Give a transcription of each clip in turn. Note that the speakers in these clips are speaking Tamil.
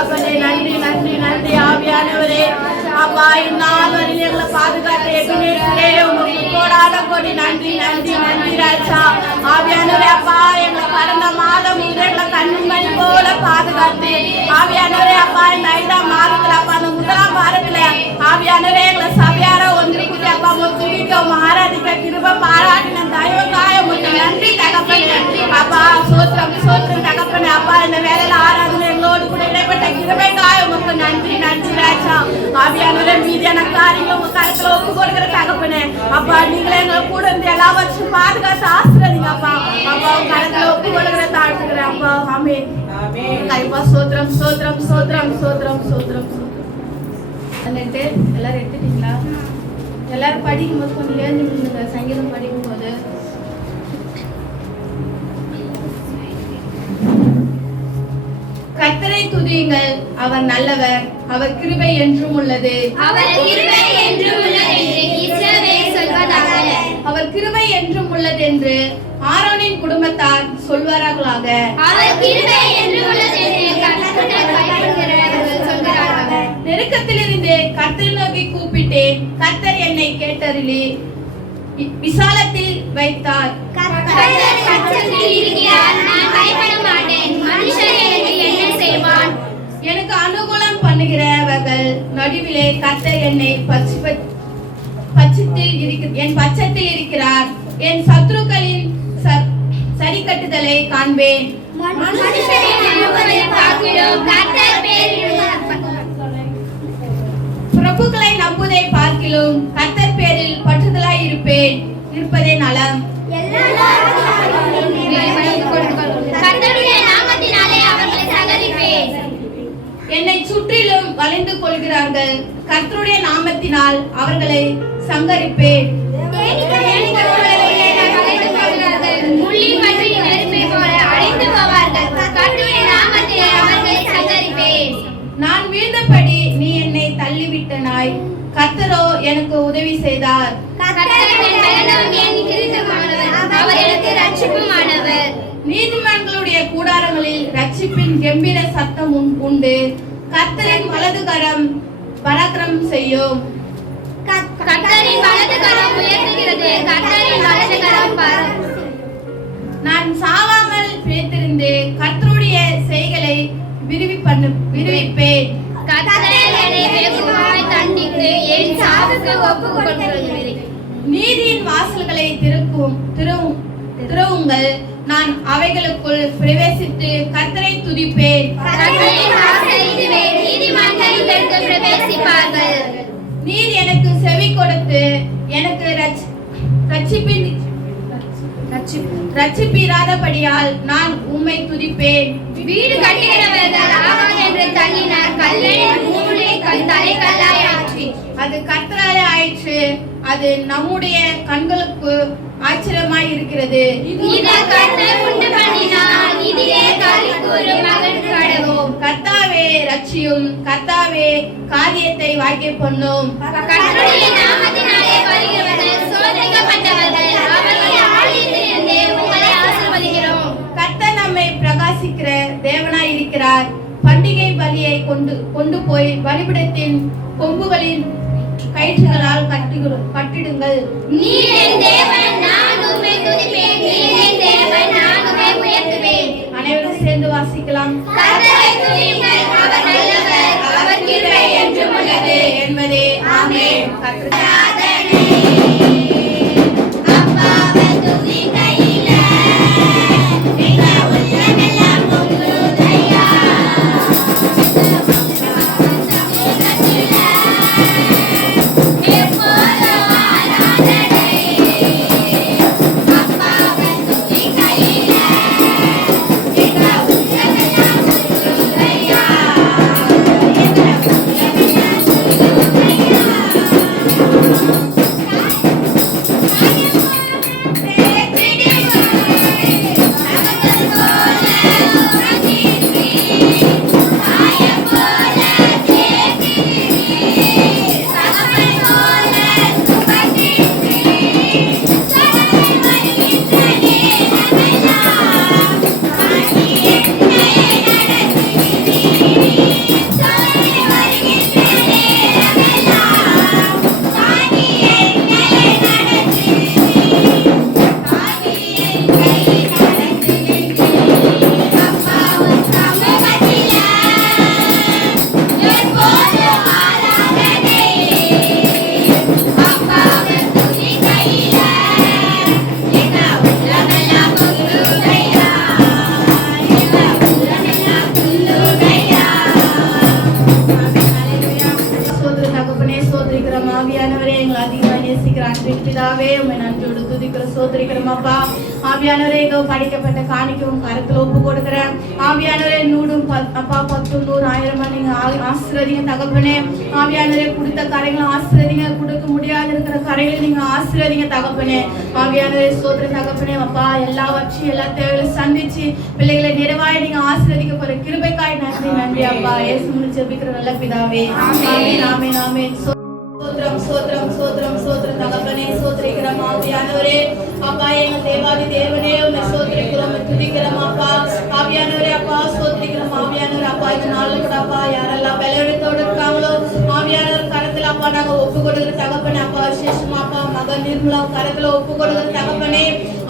தகப்பனே. நன்றி நன்றி நன்றி ஆவியானவரே. அப்பா இந்நாள் வரையில் எங்களை பாதுகாத்த எபினேசரே உங்களுக்கு கோடான கோடி நன்றி நன்றி நன்றி ராஜா. ஆவியானவரே அப்பா எங்களை கடந்த மாதம் எங்களை கண்ணு மணி போல பாதுகாத்து ஆவியானவரே அப்பா இந்த 5ஆம் மாதத்துல அப்பா அந்த 1ஆம் வாரத்துல ஆவியானவரே எங்களை சபையார ஒன்றிக்கிட்டு அப்பா துதிக்க ஆராதிக்க கிருபை பாராட்டின தயவுக்காக உங்களுக்கு நன்றி தகப்பனே. அப்பா சோத்திரம் சோத்திரம் தகப்பனே. அப்பா இந்த வேலையில ஆராதனை எங்களோடு கூட இடைப்பட்ட கிருபைக்காக உங்களுக்கு நன்றி நன்றி ராஜா. ஆவியானவரே மீதியான காரியங்கள் உங்க கருத்துல ஒப்பு கொடுக்கிற தகப்பனே. அப்பா நீங்களே எங்களை கூட இருந்து எல்லா வருஷம் பாதுகாத்து ஆசிரியங்க அப்பா. அப்பா உங்க கருத்துல ஒப்பு கொடுக்கிற தாழ்த்துக்கிறேன் அப்பா. ஆமென் கைப்பா சோத்திரம் சோத்திரம் சோத்திரம் சோத்திரம் சோத்திரம் சொல்லிட்டு எல்லாரும் எடுத்துட்டீங்களா? எல்லாரும் படிக்கும் போது கொஞ்சம் ஏஞ்சுங்க. சங்கீதம் படிக்கும் போது கர்த்தரை துதியுங்கள், அவர் நல்லவர், அவர் கிருபை என்றும் உள்ளது. அவர் கிருபை என்றும் உள்ளது என்று இஸ்ரவேல் சொல்வதாக. அவர் கிருபை என்றும் உள்ளது என்று ஆரோனின் குடும்பத்தார் சொல்வார்களாக. அவர் கிருபை என்றும் உள்ளது என்று கர்த்தரை பயப்படுகிறவர்கள் சொல்கிறார்கள். நெருக்கத்திலிருந்து கர்த்தரை நோக்கி கூப்பிட்டேன், கர்த்தர் என்னை கேட்டருளி விசாலத்தில் வைத்தார். கர்த்தர் பட்சத்தில் இருக்கிறார், நான் பயப்பட மாட்டேன். மனுஷன் எனக்கு என்ன செய்வான்? எனக்கு அனுகூலம் பண்ணுகிறவர்கள் நடுவிலே கர்த்தர் என்னை என் பட்சத்தில் இருக்கிறார். என் சத்துருக்களின் சரி கட்டுதலை காண்பேன். பிரபுக்களை நம்புவதை பார்க்கிலும் கர்த்தர் பேரில் பற்றுதலாய் இருப்பதே நலம். என்னை சுற்றிலும் வளைந்து கொள்கிறார்கள், கர்த்தருடைய நாமத்தினால் அவர்களை சங்கரிப்பேன். நான் வீழ்ந்தபடி நீ என்னை தள்ளிவிட்டனாய், கர்த்தரோ எனக்கு உதவி செய்தார். நீதிமான்களுடைய கூடாரங்களில் ரட்சிப்பின் கம்பீர சத்தம் உண்டு. கர்த்தரின் வலது கரம் பராக்கிரமம் செய்யும். நான் சாவாமல் பிழைத்திருந்து கர்த்தருடைய செய்களை விரிவிப்பேன். நீதியின் வாசல்களை திறவுங்கள், நான் அவைகளுக்குள் பிரவேசித்து கர்த்தரை துதிப்பேன். நீர் எனக்கு செவி கொடுத்து எனக்கு ரட்சிப்பிராதபடியால் நான் உம்மை துதிப்பேன். வீடு கட்டுகிறவர்கள் ஆவான் என்று தள்ளினார், கல்லின் மூலை தலைக்கல்லாய் ஆயிற்று. அது கர்த்தராலே ஆயிற்று, அது நம்முடைய கண்களுக்கு ஆச்சரியமாய் இருக்கிறது. கர்த்தாவே ரட்சியும், கர்த்தாவே காரியத்தை வாய்க்க பண்ணும். கர்த்தர் நம்மை பிரகாசிக்கிற தேவனாய் இருக்கிறார். பண்டிகை பலியை கொண்டு போய் பலிபீடத்தின் கொம்புகளின் கயிற்றுகளால் கட்டிடுங்கள். அனைவரும் சேர்ந்து வாசிக்கலாம். என்பதே ஆமென். Yeah. சோதரிக்கிறோம் அப்பா. ஆவியானவரே இதோ படிக்கப்பட்ட காணிக்கவும் கருத்துல ஒப்பு கொடுக்கிறேன். ஆவியானவரே நூடும் அப்பா 10 100 1000 நீங்க ஆசீர்வதிங்க தகப்பனே. ஆவியானவரே கொடுத்த கரைகளை ஆசீர்வதிங்க, கொடுக்க முடியாது இருக்கிற கரைகளை நீங்க ஆசீர்வதிங்க தகப்பனே. ஆவியானவரே சோதர தகப்பனே அப்பா, எல்லாவற்றையும் எல்லா தேவையும் சந்திச்சு பிள்ளைகளை நிறைவாய் நீங்க ஆசீர்வதிக்க போற கிருபைக்காய் நன்றி நன்றி அப்பா. இயேசுவின் ஜெபிக்கிற நல்ல பிதாவே, ஆமென் ஆமென் ஆமென். சோத்ரம் சோத்ரம் சோத்ரம் சோத்ரம் தகப்பனே சோத்ரிக்கிறோம். ஆவியானவரே அப்பா, எங்க தேவாதி தேவனே உம்மை சோத்ரிக்கிறோம், துதிக்கிறோம் அப்பா. ஆவியானவரே அப்பா சோத்ரிக்கிறோம். ஆவியானவரே அப்பா, இந்த நாள்ல கூட அப்பா யாரெல்லாம் பலவீனத்தோடு இருக்காங்களோ ஆவியானவர் கரத்துல அப்பா நாங்க ஒப்பு கொடுக்கிற தகப்பனே அப்பா. விசேஷமா அப்பா மகன் நிர்மலா கரத்துல ஒப்பு கொடுக்கிற தகப்பனே.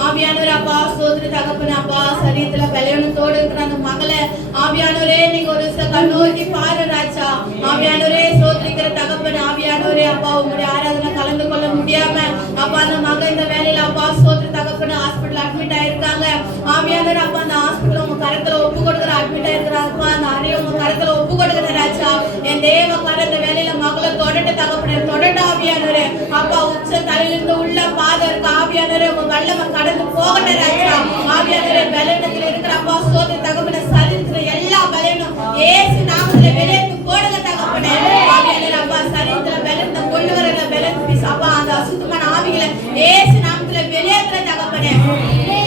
ஆவியானவரே அப்பா சோதரி தகப்பனே அப்பா, சரீரத்துல பலவீனத்தோடு இருக்கிற அந்த மகளை ஆவியானவரே நீங்க ஒரு கண்ணோக்கி பாரு ராஜா. ஆவியானவரே சோதரிக்கிற தகப்பனே. ஆவியானவரே அப்பா, உங்களுடைய ஆராதனை கலந்து கொள்ள முடியாம அப்பா அந்த மகன் இந்த வேலையில அப்பா சோதரி தகப்பனே ஹாஸ்பிட்டல் அட்மிட் ஆயிருக்காங்க. ஆவியானவரே அப்பா அந்த ஹாஸ்பிட்டல் உங்க கரத்துல ஒப்பு கொடுக்குற அட்மிட் ஆயிருக்கிறாங்க. அந்த அறைய உங்க கரத்துல ஒப்பு கொடுக்குற ராஜா. என் தேவ கர இந்த வேலையில மகளை தொடட்டு தகப்பனே, தொடட்டு ஆவியானவரே அப்பா. உச்ச தலையிலிருந்து உள்ள பாதை இருக்கு ஆவியானவரே, உங்க வல்லம கடந்து போகட்ட ராஜா. ஆவியானவரே பலவீனத்துல இருக்கிற அப்பா சோதரி தகப்பனே, சரீரத்துல எல்லா பலவீனம் இயேசு நாமத்துல வெளியேற்றி போடுங்க தகப்பனே. ஆவியானவரே அப்பா, சரீரத்துல பலவீனத்தை கொண்டு வரல பலவீனத்தை அப்பா அந்த அசுத்தமான ஆவிகளை இயேசு நாமத்துல வெளியேற்ற தகப்பனே.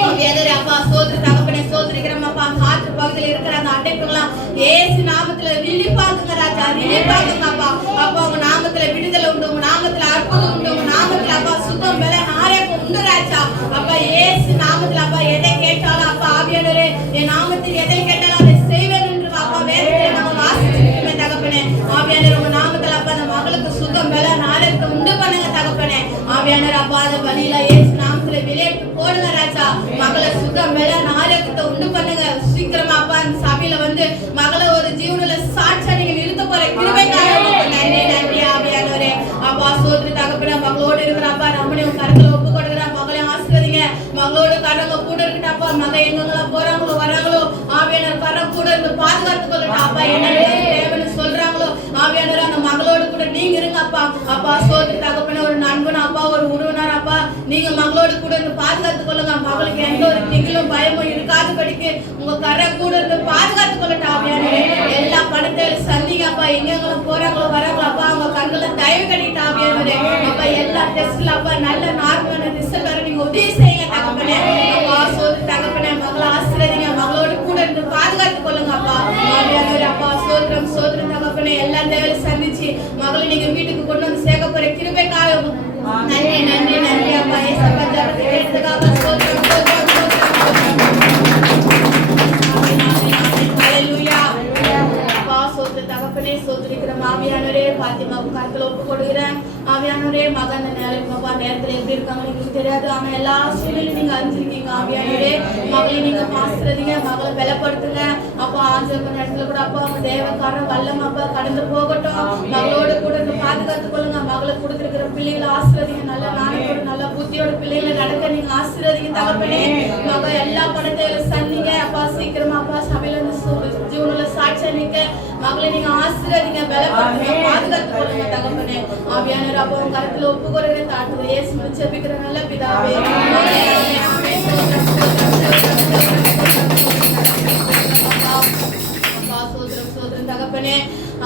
ஆவியானவரே அப்பா சோதரி தகப்பனே சோதரிக்கிறோம் அப்பா. அந்த ஆற்று பகுதியில் இருக்கிற அந்த அடைப்புகளாம் இயேசு நாமத்துல ரிலீஃப் ஆகுங்க ராஜா, ரிலீஃப் ஆகுங்க அப்பா. அப்பா உங்க நாமத்துல விடுதலை உண்டு, உங்க நாமத்துல அற்புதம் உண்டு, உங்க நாமத்துல அப்பா சுத்தம் பல ஆரோக்கியம் உண்டு ராஜா. அப்பா இயேசு நாமத்துல அப்பா எதை கேட்டாலும் அப்பா ஆவியானவரே என் நாமத்தில் எதை கேட்டாலும் அதை செய்வேன் என்று அப்பா வேதத்தை நாங்கள் வாசிச்சிருக்கோமே தகப்பனே. ஆவியானவரே உங்க நாமத்துல அப்பா அந்த மகளுக்கு சுத்தம் பல ஆரோக்கியத்தை உண்டு பண்ணுங்க தகப்பனே. ஆவியானவரே அப்பா அந்த வழியில இயேசு நாமத்துல விளையாட்டு போடுங்க ராஜா. மகளை சுத்தம் பல ஆரோக்கியத்தை உண்டு பண்ணுங்க சீக்கிரமா அப்பா. அந்த சபையில வந்து மகளை ஒரு ஜீவனுள்ள சாட்சியா நீங்க நிறுத்த போற கிருபைக்காக நன்றி நன்றி ஆவியானவரே அப்பா. சோதரி தகப்பனே மகளோடு இருக்கிற அப்பா நம்முடைய கரங்களை ஒப்பு கொடுக்குற மகளை ஆசீர்வதிங்க. மகளோடு கரங்க கூட இருக்கட்டாப்பா. மக எங்கெல்லாம் போறாங்களோ வராங்களோ ஆவியானவர் கர கூட இருந்து பாதுகாத்து கொள்ளட்டா அப்பா. என்ன தேவன்னு சொல்றாங்களோ ஆவியானவர் அந்த மகளோடு கூட நீங்க இருங்க அப்பா. அப்பா சோதரி தகப்பனே ஒரு நண்பன் அப்பா, ஒரு உறவினர் அப்பா, நீங்க மகளோடு கூட இருந்து பாதுகாத்து கொள்ளுங்க. மகளுக்கு எந்த ஒரு திகிலும் பயமும் இருக்காதபடிக்கு உங்க கர கூட இருந்து பாதுகாத்து கொள்ளட்டா ஆவியானவரே. எல்லா பணத்தையும் சந்திங்க அப்பா. எங்கெல்லாம் போறாங்களோ வராங்களோ அப்பா அவங்க கண்களை தயவு கட்டிட்டு ஆவியானவரே அப்பா. எல்லா டெஸ்ட்ல அப்பா நல்ல நார்மலான ரிசல்ட் வர நீங்க உதவி செய்யுங்க தகப்பனே. அப்பா சோதரி தகப்பனே மகளை ஆசீர்வதிங்க. மகளோடு கூட இருந்து பாதுகாத்து கொள்ளுங்க அப்பா. ஆவியானவரே அப்பா சோதரம் சோதரி தகப்பனே எல்லா தேவையும் சந்திச்சு மகளை நீங்க வீட்டுக்கு கொண்டு வந்து சேர்க்க போற கிருபைக்காக நன்றி நன்றி நன்றி அப்பா. ஏசப்பா ஜெபத்தை கேட்டதுக்காக சோதரம் சோதரம் சோதரம் ஹalleluya அப்பா. சோதரி தகப்பனே சோதரிக்கிற ஆவியானவரே பாத்திமா கரத்துல ஒப்பு கொடுக்கிறேன். ஆவியானவரே மகன் நேரத்துல எப்படி இருக்காங்க எங்களுக்கு தெரியாது, ஆனா எல்லா சூழ்நிலையும் நீங்க அறிஞ்சிருக்கீங்க ஆவியானவரே. மகளை நீங்க ஆசீர்வதிங்க, மகளை பலப்படுத்துங்க அப்பா. ஆஞ்சல் இடத்துல கூட அப்பா அவங்க தேவக்காரன் வல்லம் அப்பா கடந்து போகட்டும். மகளோட கூட பாதுகாத்து கொள்ளுங்க. மகளை கொடுத்துருக்கிற பிள்ளைகளை ஆசீர்வதிங்க. நல்ல நாளையோட நல்ல புத்தியோட பிள்ளைகளை நடக்க நீங்க ஆசீர்வதிங்க தகப்பனே. மக எல்லா பணத்தையும் சந்திங்க அப்பா. சீக்கிரமா அப்பா சபையில இருந்து ஜீவனுள்ள சாட்சியா நிக்க மகளை நீங்க ஆசீர்வதிங்க, பலப்படுத்துங்க, பாதுகாத்து கொள்ளுங்க தகப்பனே. ஆவியானவர் அப்பா உங்க கரத்துல ஒப்பு கொடுக்கிற தாழ்த்து இயேசு ஜெபிக்கிற நல்ல பிதாவே தகப்பனே.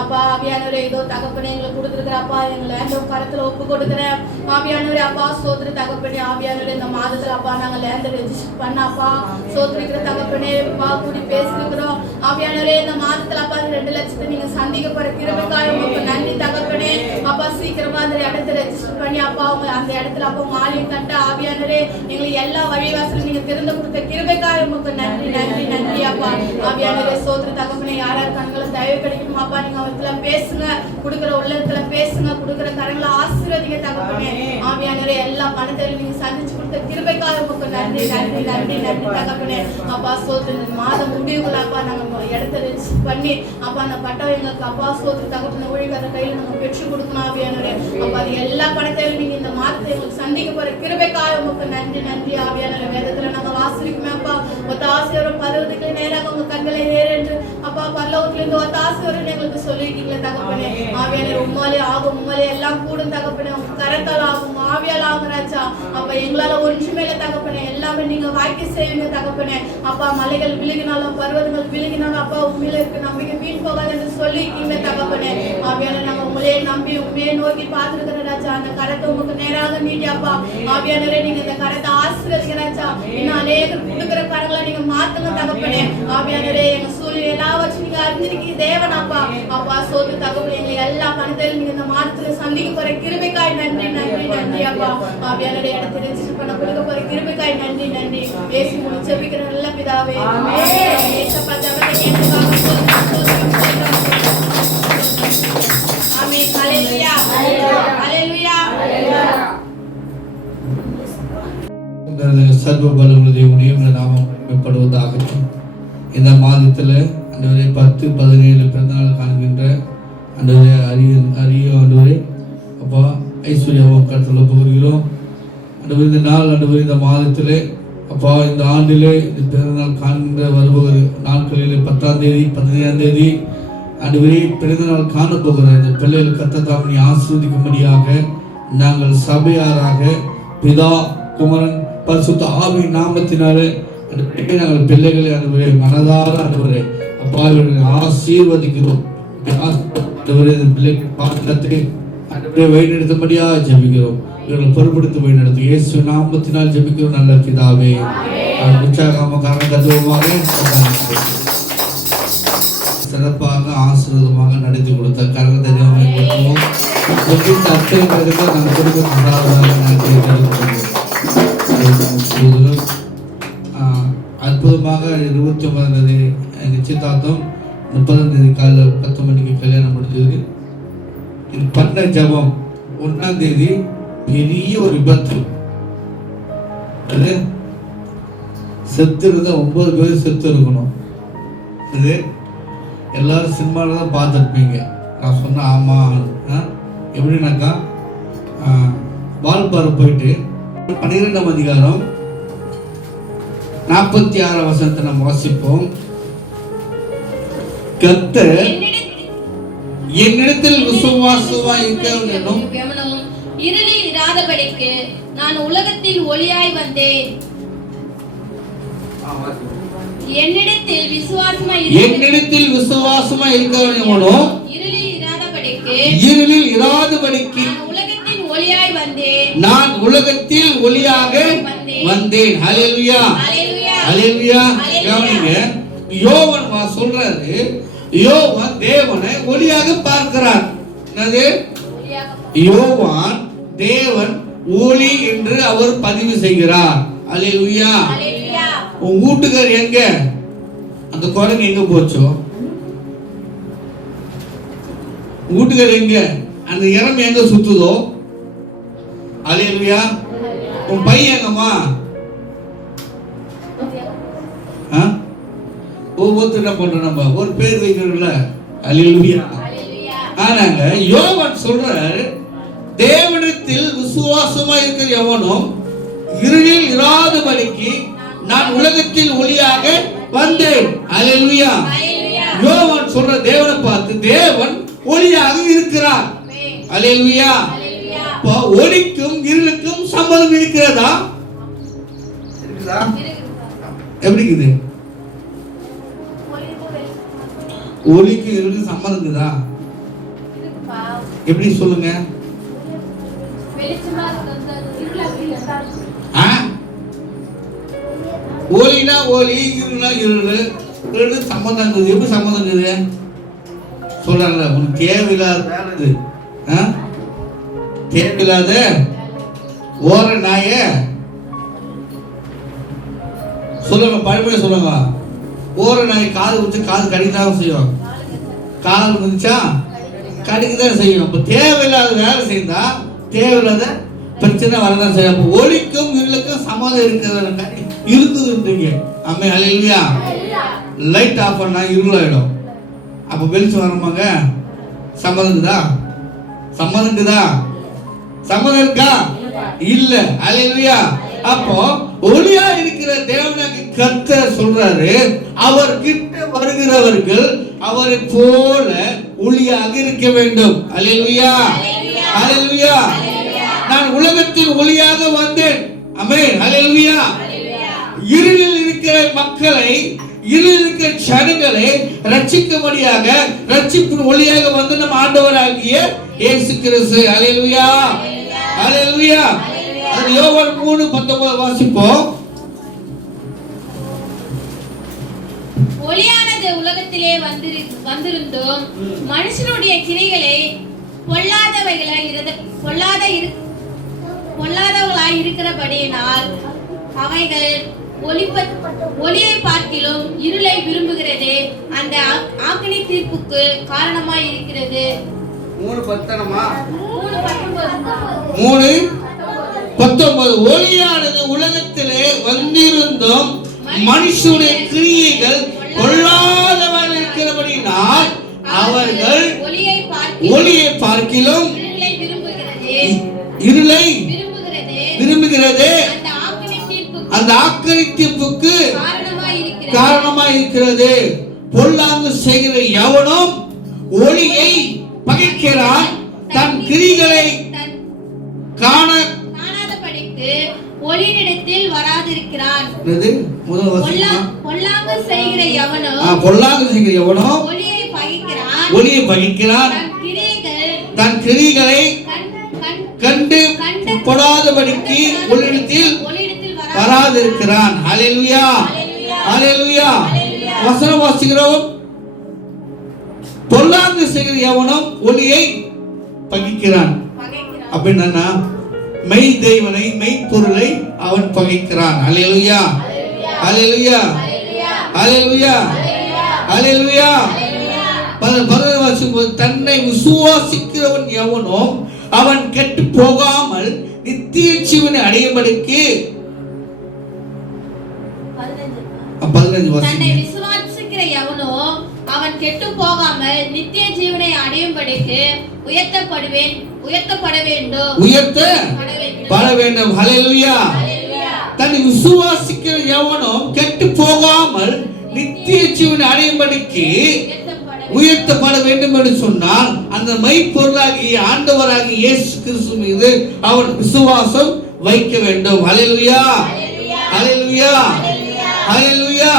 அப்பா ஆவியானவரே இதோ தகப்பனே எங்களுக்கு கொடுத்துருக்கிற அப்பா எங்களை லேண்ட் கரத்துல ஒப்பு கொடுக்குறேன் ஆவியானவரே அப்பா. சோதரி தகப்பனே ஆவியானவரே இந்த மாதத்துல அப்பா நாங்க லேண்ட் ரெஜிஸ்டர் பண்ண அப்பா சோதரிக்கிற தகப்பனே அப்பா கூடி பேசிருக்கிறோம் ஆவியானவரே. இந்த மாதத்துல அப்பா 2 லட்சத்தை நீங்க சந்திக்க போற கிருபைக்காக உங்களுக்கு நன்றி தகப்பனே. அப்பா சீக்கிரமா அந்த இடத்தை ரெஜிஸ்டர் பண்ணி அப்பா அவங்க அந்த இடத்துல அப்பா மாலையும் கட்ட ஆவியானவரே எங்களுக்கு எல்லா வழிவாசலும் நீங்க திறந்து கொடுத்த கிருபைக்காக உங்களுக்கு நன்றி நன்றி நன்றி அப்பா. ஆவியானவரே சோதரி தகப்பனே யார் யார் கண்களை தயவு கிடைக்கும் அப்பா நீங்க அவத்துல பேசுங்க, கொடுக்குற உள்ளத்துல பேசுங்க, கொடுக்குற கரங்களை ஆசீர்வதிங்க தகப்பனே. ஆவியானவரே எல்லா பணத்தையும் நீங்க சந்திச்சு கொடுத்த கிருபைக்காக உங்களுக்கு நன்றி நன்றி நன்றி நன்றி தகப்பனே. அப்பா சோதரி மாதம் முடிவுகள் அப்பா நாங்க இடத்தை ரெஜிஸ்டர் பண்ணி அப்பா அந்த பட்டம் எங்களுக்கு அப்பா சோதரி தகப்பன ஊழியக்கார கையில நம்ம பெற்று கொடுக்கணும் ஆவியானவரே. அப்பா அது எல்லா பணத்தையும் நீங்க இந்த மாதத்தை எங்களுக்கு சந்திக்க போற கிருபைக்காக உங்களுக்கு நன்றி நன்றி ஆவியானவரே. வேதத்துல நாங்க வாசிக்கிறோம் அப்பா ஒத்த ஆசிரியரும் பருவத்துக்கு நேராக உங்க கண்களை ஏறு என்று அப்பா அப்பா பரலோகத்திலிருந்து ஒத்தாசை வரும்னு எங்களுக்கு சொல்லியிருக்கீங்களே தகப்பனே. ஆவியானவர் உம்மாலே ஆகும், உம்மாலே எல்லாம் கூடும் தகப்பனே. உங்க கரத்தால் ஆகும், ஆவியால் ஆகும் ராஜா. அப்ப எங்களால ஒன்றுமே இல்லை தகப்பனே, எல்லாமே நீங்க வாய்க்கு செய்வீங்க தகப்பனே. அப்பா மலைகள் விழுகினாலும் பர்வதங்கள் விழுகினாலும் அப்பா உண்மையில இருக்க நம்பிக்கை வீண் போகாது என்று சொல்லியிருக்கீங்களே தகப்பனே. ஆவியான நாங்க உங்களையே நம்பி உண்மையை நோக்கி பார்த்துருக்கிற ராஜா. அந்த கரத்தை உங்களுக்கு நேராக நீட்டி அப்பா. ஆவியானவரே நீங்க இந்த கரத்தை ஆசீர்வதிங்க ராஜா. இன்னும் அநேகர் கொடுக்கிற கரங்களை நீங்க மாத்துங்க தகப்பனே. ஆவியானவரே எங்க சூழ்நிலை எல்லாவற்றையும் நீங்க அறிஞ்சிருக்கீங்க தேவன் அப்பா. அப்பா சோது தகப்பனே எங்களை எல்லா பணத்தையும் நீங்க இந்த மாதத்துல சந்திக்க போற கிருபைக்காய் நன்றி நன்றி நன்றி அப்பா. ஆவியானவரே இடத்தை ரெஜிஸ்டர் பண்ண கொடுக்க போற கிருபைக்காய் நன்றி நன்றி. பேசி முடிச்சு ஜெபிக்கிற நல்ல பிதாவே. ஏசப்பா ஜெபத்தை கேட்டதுக்காக ஆமென். ஹல்லேலூயா ஹல்லேலூயா. சர்வ பலமுடைய நாமம் மேம்படுவதாகட்டும். இந்த மாதத்தில் ஆண்டவரே 10, 17 பிறந்தநாள் காண்கின்ற ஆண்டவரே அரிய ஆண்டவரே அப்பா ஐஸ்வர்யாவும் கருத்தில் ஒப்புகிறோம். ஆண்டவரே இந்த நாள் ஆண்டவரே இந்த மாதத்தில் அப்பா இந்த ஆண்டிலே இந்த பிறந்தநாள் காண்கின்ற வருகிற நாட்களில் 10ஆம் தேதி 15ஆம் தேதி ஆண்டவரே பிறந்தநாள் காணப்போகிற இந்த பிள்ளைகள் கர்த்தர் ஆசீர்வதிக்கும்படியாக நாங்கள் சபையாராக பிதா குமரன் பரிசுத்த ஆவியின் நாமத்தினாலே நாங்கள் பிள்ளைகளை ஆண்டவரே மனதார ஆண்டவரே அப்பா ஆசீர்வதிக்கிறோம். பிள்ளைகள் பாத்திரத்தை ஆண்டவரே வழிநடத்தும்படியாக ஜெபிக்கிறோம். இவர்களை பொறுப்படுத்தி வழிநடத்தும் இயேசு நாமத்தினால் ஜெபிக்கிறோம் நல்ல பிதாவே. உற்சாகமாக கரகத்துவமாக சிறப்பாக ஆசீர்வாதமாக நடத்தி கொடுத்த கரகத்தை கொடுத்துவோம். அத்தனை பேருக்கு நம்ம குடும்பம் அற்புதமாக 29ஆம் தேதி நிச்சயதார்த்தம், 30ஆம் தேதி காலையில் 10 மணிக்கு கல்யாணம் முடிஞ்சது. இது பண்ண ஜபம் 1ஆம் தேதி பெரிய ஒரு விபத்து. அது செத்து இருந்தா 9 பேர் செத்து இருக்கணும். அது எல்லாரும் சினிமாவில் தான் பார்த்துருப்பீங்க. நான் சொன்னேன் ஆமாம். எப்படின்னாக்கா வால்பாறை போயிட்டு 12ஆம் அதிகாரம் 46ஆம் வசனத்தை நம்ம வாசிப்போம். கர்த்தர் என்னிடத்தில் விசுவாசமா இருக்கணும் இருளில் இராதபடிக்கு நான் உலகத்தில் ஒளியாய் வந்தேன். என்னிடத்தில் விசுவாசமா இருக்கிறவனோ இருளில் இராதபடிக்கு நான் உலகத்தில் ஒளியாக வந்தேன். ஹல்லேலூயா ஹல்லேலூயா. கவனிங்க, யோவான் சொல்றாரு, யோவான் தேவனை ஒளியாக பார்க்கிறார். என்னது? யோவான் தேவன் ஒளி என்று அவர் பதிவு செய்கிறார். ஹல்லேலூயா. உன் வீட்டுக்கார் எங்க? அந்த குரங்கு எங்க போச்சோ? வீட்டுக்கார் எங்க? அந்த இறம் எங்க சுத்துதோ? ஹல்லேலூயா. உன் பையன் எங்கம்மா? ஒவ்வொருத்தர் என்ன பண்றோம், நம்ம ஒரு பேர் வைக்கிறோம்ல. ஹல்லேலூயா. ஆனாங்க யோவான் சொல்றாரு, தேவனிடத்தில் விசுவாசமா இருக்கிற எவனும் இருளில் இராதபடிக்கு நான் உலகத்தில் ஒளியாக வந்தேன். ஹல்லேலூயா. யோவான் சொல்ற தேவனை பார்த்து தேவன் ஒளியாக இருக்கிறார். ஹல்லேலூயா. ஒளிக்கும் இருளுக்கும் சம்பந்தம் இருக்கிறதா? எப்படி இருக்குது? ஒளிக்கு இருளுக்கு சம்பந்தம் இருக்குதா? எப்படி சொல்லுங்க? ஒளினா ஒளி, இருளுனா இருளு. இருளு சம்பந்தம் இருக்குது. எப்படி சம்பந்தம் இருக்குது? சொல்றாங்க உனக்கு தேவையில்லாத வேலை, தேவையில்லாத ஓர நாய சொல்லுங்க, பழமொழி சொல்லுங்க. ஓர நாய் காது வச்சு காது கடிக்கதான் செய்யும். காது வந்துச்சா கடிக்கதான் செய்யும். அப்ப தேவையில்லாத வேலை செய்தா தேவையில்லாத பிரச்சனை வரதான் செய்யும். அப்ப ஒளிக்கும் இருளுக்கும் சம்மதம் இருக்குதுன்றீங்க. அம்மே ஹல்லேலூயா. லைட் ஆஃப் பண்ணா இருளாயிடும். அப்ப வெளிச்சம் வரமாங்க. சம்மதம் இருக்குதா? சம்மதம் இருக்குதா? சம்மதம் இருக்கா? இல்ல. ஹல்லேலூயா. அப்போ ஒளியா இருக்கிற தேவனாகிய கர்த்தர் சொல்றாரு, அவர் கிட்ட வருகிறவர்கள் அவரை போல ஒளியாக இருக்க வேண்டும். அல்லேலூயா, அல்லேலூயா. நான் உலகத்தின் ஒளியாக வந்தேன். ஆமென், அல்லேலூயா. இருளில் இருக்கிற மக்களை, இருளில் இருக்கிற ஜனங்களை ரட்சிக்கும்படியாக, ரட்சிப்பின் ஒளியாக வந்து நம் ஆண்டவராகிய இயேசு கிறிஸ்து. அல்லேலூயா, அல்லேலூயா. யோவான் 3:19 வாசிப்போம். ஒளியானது உலகத்திலே வந்திருந்தும் மனுஷனுடைய கிரியைகளை பொல்லாதவர்களாய் இருக்கிறபடியினால் அவைகள் ஒளியை பார்க்கிலும் இருளை விரும்புகிறது, அந்த ஆக்கினை தீர்ப்புக்கு காரணமாய் இருக்கிறது. 3:19 ஒளியானது உலகத்திலே வந்திருந்தும் மனுஷனுடைய கிரியைகள் பொல்லாதவர்கள் இருக்கிறபடினால் அவர்கள் ஒளியை பார்க்கிலும் இருளை விரும்புகிறது, அந்த ஆக்கினை தீர்ப்புக்கு காரணமாய் இருக்கிறது. பொல்லாங்கு செய்கிற எவனும் ஒளியை பகைக்கிறான், தன் கிரிகளை காணாதபடிக்கு ஒளியினிடத்தில் வராதிருக்கிறான். பொல்லாங்கு செய்கிற எவனோ ஒளியை பகைக்கிறான், தன் கிரிகளை கண்டு படாதபடிக்கு ஒளியிடத்தில் வராதிருக்கிறான். அல்லேலூயா, அல்லேலூயா. வசனம் வாசிக்கிறோம். பொல்லாங்கு செய்கிற எவனும் ஒளியை பகைக்கிறான். அப்படின்னா மெய் தேவனை, மெய் பொருளை அவன் பகைக்கிறான். அல்லேலூயா, அல்லேலூயா, அல்லேலூயா, அல்லேலூயா. தன்னை விசுவாசிக்கிறவன் எவனோ அவன் கெட்டு போகாமல் நித்திய ஜீவனை அடையும்படிக்கு. 15 தன்னை விசுவாசிக்கிற எவனோ அவன் கெட்டு போகாமல் நித்திய ஜீவனை அடையும்படிக்கு உயர்த்தப்பட வேண்டும். ஹல்லேலூயா. தன்னை விசுவாசிக்கிற எவனோ கெட்டு போகாமல் நித்திய ஜீவனை அடையும்படிக்கு உயர்த்தப்பட வேண்டும் என்று சொன்னால் அந்த மெய்ப்பொருளாகிய ஆண்டவராகிய இயேசு கிறிஸ்து மீது அவன் விசுவாசம் வைக்க வேண்டும். ஹல்லேலூயா, ஹல்லேலூயா, ஹல்லேலூயா.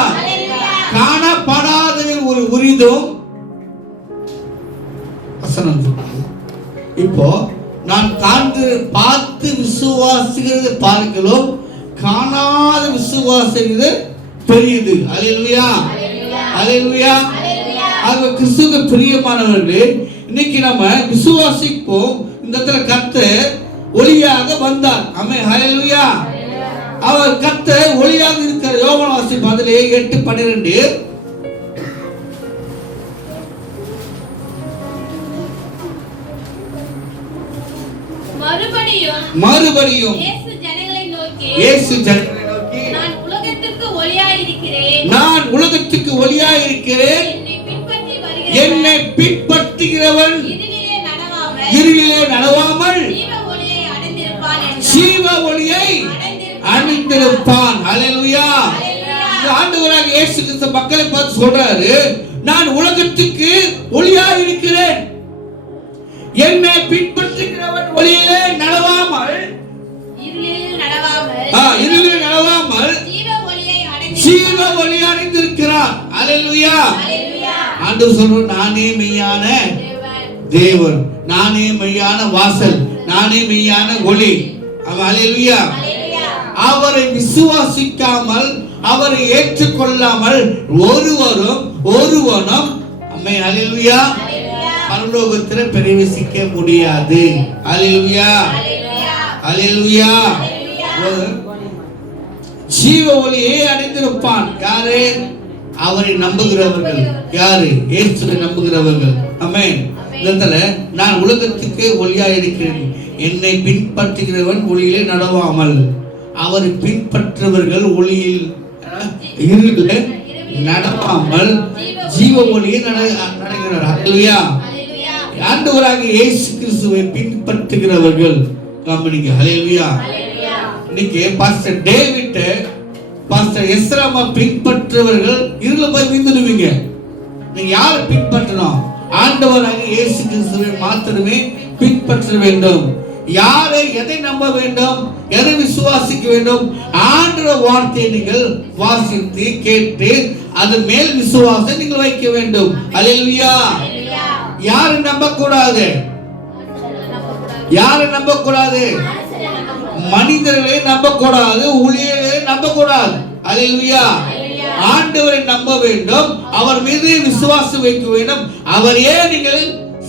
காணப்படாததில் ஒரு உரிதும் வசனம். இப்போ நான் பார்த்து விசுவாசிக்கிறது பார்க்கலாம், காணாத விசுவாசிக்கிறது பெரியது. அல்லேலூயா, அல்லேலூயா. ஆக கிறிஸ்துவுக்கு பிரியமானவர்களே, இன்னைக்கு நம்ம விசுவாசிப்போம். இந்த இடத்துல கர்த்தர் ஒளியாக வந்தார். ஆமென், ஹல்லேலூயா. அவர் கர்த்தர் ஒளியாக இருக்கிற. யோவான் வாசிப்பு 8:12. மறுபடியும் இயேசு ஜனங்களை நோக்கி நான் உலகத்துக்கு ஒளியாய் இருக்கிறேன், என்னை பின்பற்றுகிறவன் இருளிலே நடவாமல் ஜீவ ஒளியை அடைந்திருப்பான். அல்லேலூயா. ஆண்டவராகிய இயேசு கிறிஸ்து மக்களை பார்த்து சொல்றாரு, நான் உலகத்துக்கு ஒளியாய் இருக்கிறேன், என்னை பின்பற்றுகிறவன் ஒளியிலே நடவாமல் ஜீவ ஒளியை அடைந்திருக்கிறான். அல்லேலூயா. ஆண்டவர் சொல்றார், நானே மெய்யான தேவன், நானே மெய்யான வாசல், நானே மெய்யான ஒளி. அல்லேலூயா. அவரை விசுவாசிக்காமல், அவரை ஏற்றுக்கொள்ளாமல் ஒருவனும் அல்லேலூயா பரலோகத்தில் பிரவேசிக்க முடியாது. அல்லேலூயா, அல்லேலூயா. ஜீவ ஒளியை அடைந்திருப்பான். யாரு? அவரை நம்புகிறவர்கள். யாரு? இயேசுவை நம்புகிறவர்கள். ஆமென். இதனால நான் உலகத்துக்கு ஒளியாக இருக்கிறேன், என்னை பின்பற்றுகிறவன் ஒளியிலே நடவாமல். அவரை பின்பற்றுபவர்கள் ஒளியில் இருளில் நடவாமல் ஜீவ ஒளியை நடக்கிறார். அல்லேலூயா. ஆண்டவராகிய இயேசு கிறிஸ்துவை பின்பற்றுகிறவர்கள் கம்பெனிக்கு. அல்லேலூயா. இன்னைக்கு பாஸ்டர் டேவிட், பாஸ்டர் எஸ்ராமா பின்பற்றுவர்கள் இருள போய் விழுந்துடுவீங்க. நீங்க யாரை பின்பற்றணும்? ஆண்டவராக இயேசு கிறிஸ்துவை மாத்திரமே பின்பற்ற வேண்டும். யாரை எதை நம்ப வேண்டும், எதை விசுவாசிக்க வேண்டும்? ஆண்டவர் வார்த்தையை நீங்கள் வாசித்து கேட்டு அதன் மேல் விசுவாசம் நீங்கள் வைக்க வேண்டும். அல்லேலூயா. யாரை நம்ப கூடாது? யாரை நம்ப கூடாது? மனிதர்களை நம்ப கூடாது, ஊழியர்களை நம்ப கூடாது. அல்லேலூயா. ஆண்டவரை நம்ப வேண்டும், அவர் மீது விசுவாசம் வைக்க வேண்டும், அவரையே நீங்கள்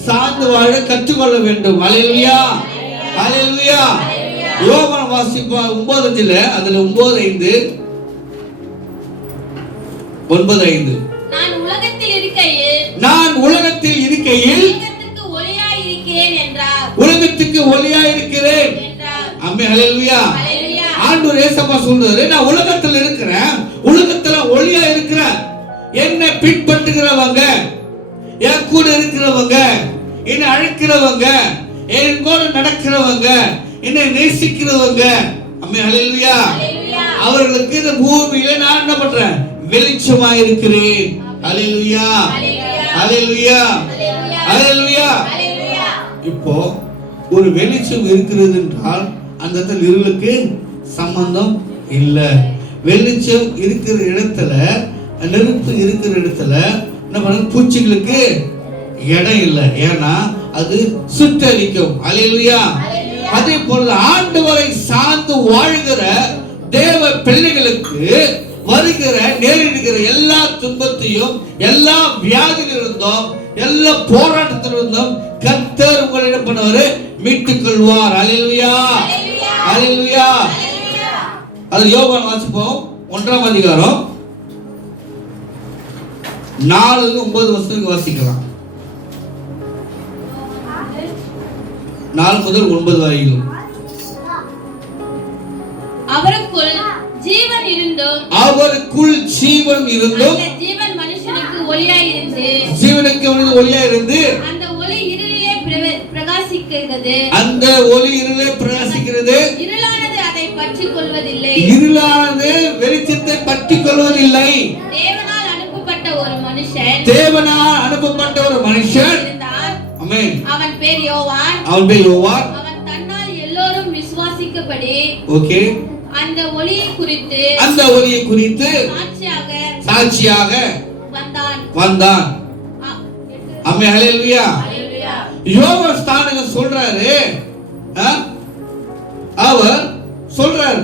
சார்ந்து வாழ கற்றுக்கொள்ள வேண்டும். அல்லேலூயா. அல்லேலூயா. யோவான் வாசிப்போம் 9:5, அதுல 9:5 9:5 நான் உலகத்தில் இருக்கையில் உலகத்துக்கு ஒளியாய் இருக்கிறேன் என்றார். உலகத்துக்கு ஒளியாய் இருக்கிறேன். ஆமென். அல்லேலூயா. ஆண்டவர் இயேசுப்பா சொல்றாரு, நான் உலகத்துல இருக்கிறேன், உலகத்துல ஒளியா இருக்கிறேன். என்ன பின்பற்றுகிறவங்க, என் கூட இருக்கிறவங்க, என்னை அழைக்கிறவங்க, என் கூட நடக்கிறவங்க, என்னை நேசிக்கிறவங்க, ஆமென். அல்லேலூயா. அவர்களுக்கு இந்த பூமியில நான் என்ன பண்றேன்? வெளிச்சமா இருக்கிறேன். அல்லேலூயா. அல்லேலூயா. அல்லேலூயா. இப்போ ஒரு வெளிச்சம் இருக்கிறது என்றால் அந்த இடத்துல இருளுக்கு சம்பந்தம் இல்லை. வெளிச்சம் இருக்கிற இடத்துல, நெருப்பு இருக்கிற இடத்துல என்ன பண்ண, பூச்சிகளுக்கு இடம் இல்லை. ஏன்னா அது சுட்டரிக்கும். அல்லேலூயா. அதே போல ஆண்டவரை சார்ந்து வாழ்கிற தேவ பிள்ளைகளுக்கு வருகிற நேரிடுகிற எல்லா துன்பத்தையும், எல்லா வியாதிகளிலிருந்தும், எல்லா போராட்டத்திலிருந்தும் கர்த்தர் உங்களை என்ன பண்ணுவாரு? மீட்டுக் கொள்வார். அல்லேலூயா. அல்லேலூயா. அது யோவான் வாசிப்போம் 1ஆம் அதிகாரம் 4-9 வாசிக்கலாம். 4 முதல் 9 வரையிலும். அவருக்குள் ஜீவன் இருந்தும் அந்த ஜீவன் மனுஷனுக்கு ஒளியாய் இருந்து அந்த ஒளி இருளிலே பிரகாசிக்கிறது. இருளானது அதை பற்றிக் கொள்வதில்லை. இருளானது வெளிச்சத்தை பற்றிக் கொள்வதில்லை. தேவனால் அனுப்பப்பட்ட ஒரு மனுஷன் இருந்தார். ஆமென். அவன் பேர் யோவான். அவன் தன்னால் எல்லோரும் விசுவாசிக்கப்படி ஓகே அந்த ஒளியை குறித்து சாட்சியாக வந்தான். ஆமென். அல்லேலூயா. யோவான் ஸ்நானகர் சொல்றாரு, அவர் சொல்றாரு,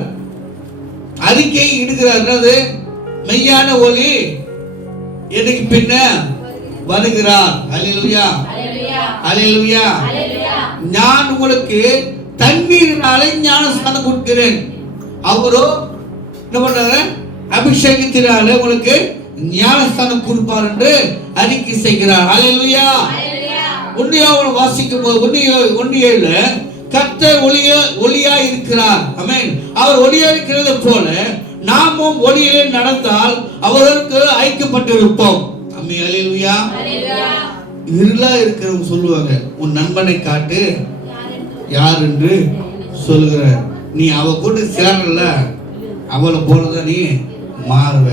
அறிக்கை இடுகிறார், மெய்யான ஒளி எனக்கு பின்ன வருகிறார். அல்லேலூயா. அல்லேலூயா. நான் உங்களுக்கு தண்ணீரினாலே ஞானஸ்நானம் கொடுக்கிறேன், அவரோ என்ன பண்றாரு? அபிஷேகத்தினாலே உங்களுக்கு ஞானஸ்நானம் கொடுப்பார் என்று அறிக்கை செய்கிறார். அல்லேலூயா. ஒன்னியாவில் வாசிக்கும் போது 1:7 கர்த்தர் ஒளியா இருக்கிறார். ஆமென். அவர் ஒளியா இருக்கிறது போல நாமும் ஒளியிலே நடந்தால் அவருக்கு ஐக்கியப்பட்டிருப்போம். ஆமென். அல்லேலூயா. இருளா இருக்கிறவங்க சொல்லுவாங்க, உன் நண்பனை காட்டு யார் என்று சொல்லுகிற, நீ அவ கூட சேரல, அவளை போலதான் நீ மாறுவ.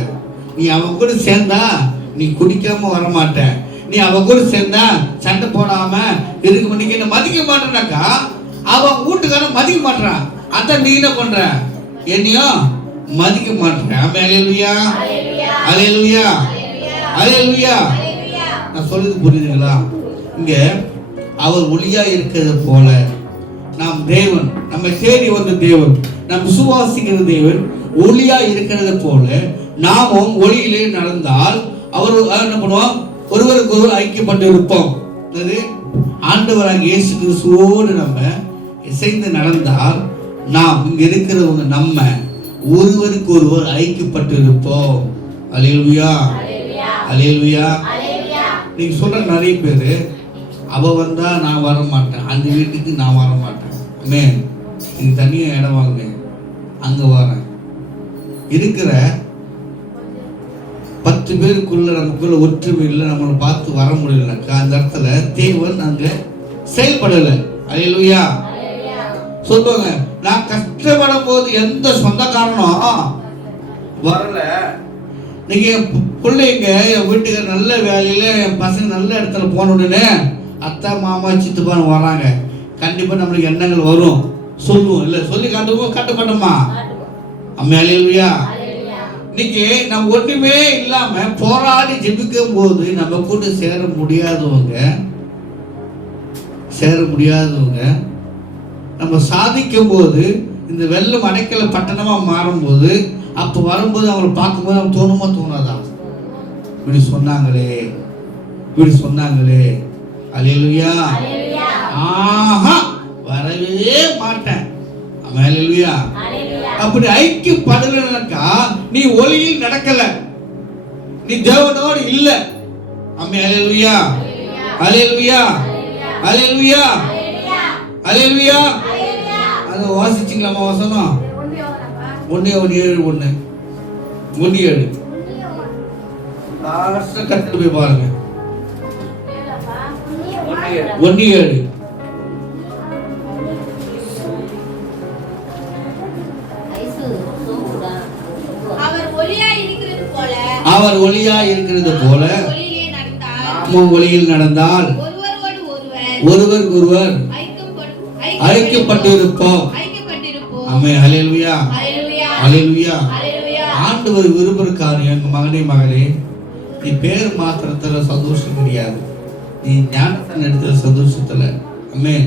நீ அவ கூட சேர்ந்தா நீ குடிக்காம வரமாட்ட, நீ அவ கூட சேர்ந்தா சண்டை போடாம இருக்க மாட்டீங்க, என்ன மதிக்க மாட்டேனாக்கா அவன் வீட்டுக்காரன் மதிக்க மாட்டான். அதான் நீ என்ன பண்ற? என்னையும் மதிக்க மாட்டேன். ஆமென். அல்லேலூயா. அல்லேலூயா. அல்லேலூயா. நான் சொல்றது புரியுதுங்களா? இங்க அவர் ஒளியா இருக்கிறது போல நாம் தேவன், நம்ம தேடி வந்த தேவன், நாம் விசுவாசிக்கிற தேவன் ஒளியா இருக்கிறது போல நாமும் ஒளியிலே நடந்தால் அவர் என்ன பண்ணுவோம்? ஒருவருக்கு ஒருவர் ஐக்கியப்பட்டு இருப்போம். ஆண்டவராக இயேசு கிறிஸ்துவோடு நம்ம இசைந்து நடந்தால் நாம் இங்க இருக்கிறவங்க நம்ம ஒருவருக்கு ஒருவர் ஐக்கியப்பட்டு இருப்போம். அல்லேலூயா. அல்லேலூயா. நீங்க சொல்ற நிறைய பேரு, அவ வந்தா நான் வர மாட்டேன், அந்த வீட்டுக்கு நான் வர மாட்டேன், ஆமென், நீங்க தனியா இடம் வாங்க, அங்க வரேன். இருக்கிற 10 பேருக்குள்ள நமக்குள்ள ஒற்றுமை இல்லை, நம்மளை பார்த்து வர முடியலனாக்கா அந்த இடத்துல தேவன் அங்க செயல்படல. அல்லேலூயா. சொல்லுவாங்க, நான் கஷ்டப்படும் போது எந்த சொந்தக்காரனும் வரல, இன்னைக்கு என் பிள்ளைங்க என் வீட்டுக்கு நல்ல வேலையில் என் பசங்க நல்ல இடத்துல போன உடனே அத்தை மாமா சித்தப்பான்னு வராங்க. கண்டிப்பாக நம்மளுக்கு எண்ணங்கள் வரும், சொல்லுவோம். இல்லை சொல்லி காட்டுவோம், காட்ட மாட்டோமா? அம்மா அல்லேலூயா. இன்னைக்கு நம்ம ஒன்றுமே இல்லாமல் போராடி ஜெபிக்கும் போது நம்ம கூட சேர முடியாதவங்க நம்ம சாதிக்கும் போது இந்த வெள்ளம் அடைக்கல பட்டணமாக மாறும்போது அப்போ வரும்போது அவங்களை பார்க்கும்போது அவங்க தோணுமா தோணாதா? இப்படி சொன்னாங்களே அல்லேலூயா. ஆஹா வரவே மாட்டேன். அல்லேலூயா. அப்படி ஐக்கியப்படலைனாக்கா நீ ஒளியில் நடக்கல, நீ தேவனோடு இல்ல. அல்லேலூயா. அல்லேலூயா. அல்லேலூயா. அல்லேலூயா. அதை வாசிச்சிங்களாமா வசனம்? 1:7 லாஸ்ட் கட்டு போய் பாருங்க. 1:7 அவர் ஒளியா இருக்கிறது போல ஒளியில் நடந்தால் ஒருவர் ஒருவர் ஐக்கியப்பட்டிருப்போம். ஆமென். அல்லேலூயா. அல்லேலூயா. ஆண்டவர் விரும்புகிற காரியம், எங்க மகனே மகளே, நீ பேர் மாத்திரத்துல சந்தோஷம் கிடையாது, நீ ஞானத்தின் இடத்துல சந்தோஷத்துல. ஆமென்.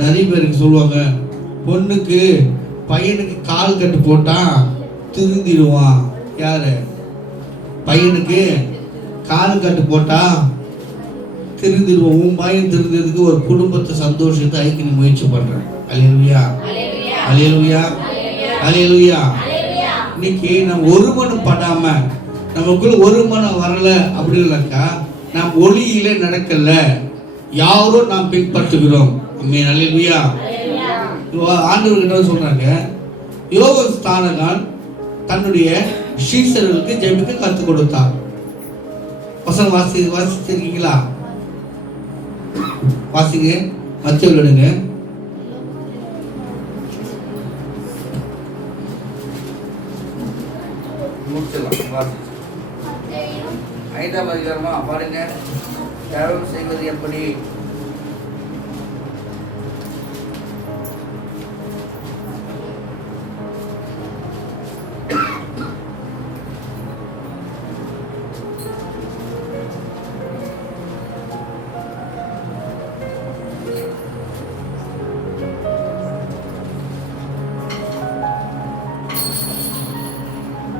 நிறைய பேருக்கு சொல்லுவாங்க, பொண்ணுக்கு பையனுக்கு கால் கட்டு போட்டா திருந்திடுவான். யாரு? பையனுக்கு கால் கட்டு போட்டா திருந்திடுவோம். உன் பையன் திருந்ததுக்கு ஒரு குடும்பத்தை சந்தோஷத்தை ஐக்கிய முயற்சி பண்றேன். அல்லேலூயா. அல்லேலூயா. அல்லேலூயா. இன்னைக்கு நம்ம ஒரு மனம் படாம நமக்குள்ள ஒரு மனம் வரல அப்படின்னாக்கா நாம் ஒளியில நடக்கல, யாரோ நாம் பின்பற்றுகிறோம். ஆமென். அல்லேலூயா. ஆண்டவர் கிட்ட சொல்றாங்க, யோவான் ஸ்நானகன் தன்னுடைய சீஷர்களுக்கு ஜெபிக்க கற்றுக் கொடுத்தார். வசனம் வாசிச்சிருக்கீங்களா? வாசிங்க, மத்திய விடுங்க. ஐந்தாம் அதிகாரமா பாருங்க. தியாகம் செய்வது எப்படி?